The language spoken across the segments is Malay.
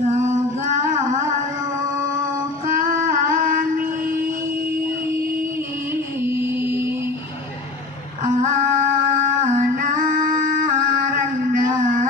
Segala kami anak Randai.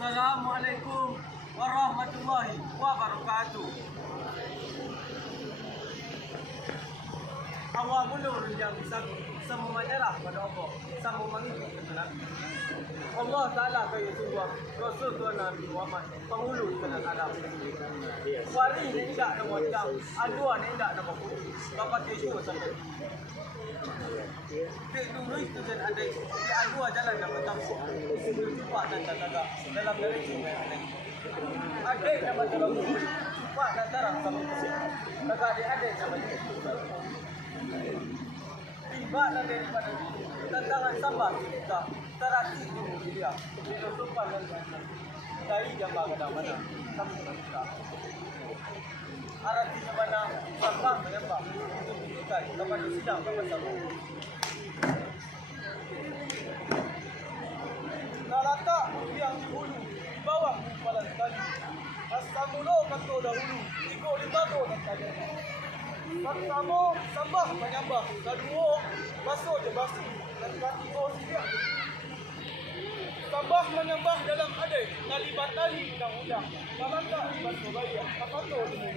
Assalamualaikum warahmatullahi wabarakatuh. Awal mula yang semua menyalah pada Allah, semua mengikut kebenaran. Allah Ta'ala kaya sungguh Rasul Tuhan Nabi Muhammad penghulu kebenaran Arab. Wari ni tidak nama tidak, aduan ni tidak nama putih. Bapak tisu sampai Dek dulu itu dan ada di adua jalan nama tamu. Cepat dan tataga dalam dari sungai ada. Ada nama dalam cepat dan darah sama kesini. Maka ada nama tiba dan daripada tantangan sabar kita terhati dulu dia. Dia sopan dan dari gambar mana-mana sama kita. Artinya mana sabar menyembah untuk tunjukkan kepada sidang kepada sabar. Nalata yang dulu di bawah kepala sekali. Asamulo kato dahulu, iko libago dan kaya. Pertama, sambah menyambah. Kedua, basuh je basi. Dan ketiga, siap. Sambah menyambah dalam adil. Nalibat tali undang-undang. Dalam tak libat budaya. Apa-apa dengan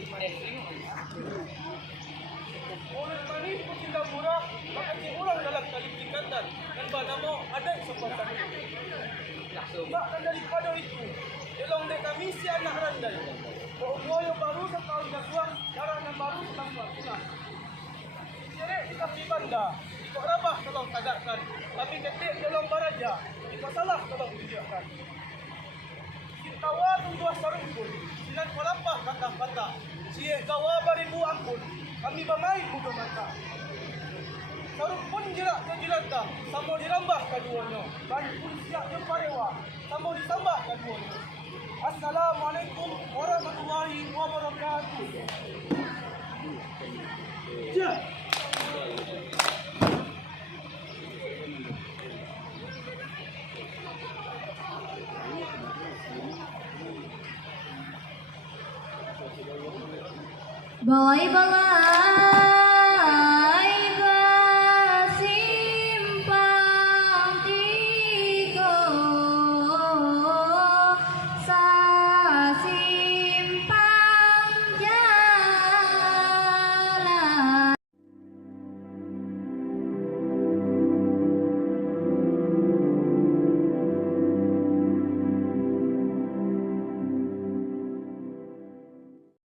oleh tadi kita murah, maka diulang dalam tali ikatan dan nama adat sepasang itu. Bahkan daripada itu, dalam kami si anak Randai, umur yang baru setahun jatuh, darah yang baru setahun pulang. Jadi kita pergi bandar, ikut rabah tolong tadakkan, tapi ketik tolong baraja, ikut salah tolong didiakan. Kita warung dua sarung pun, sinan pelapah patah-patah, siye gawa beribu ampun. Kami bermain muda mata. Sarung pun jerak ke jelantah, sama dirambah keduanya. Ban pun siap jumpa rewa, sama disambah keduanya. Assalamualaikum warahmatullahi wabarakatuh. Ya. Balai-balai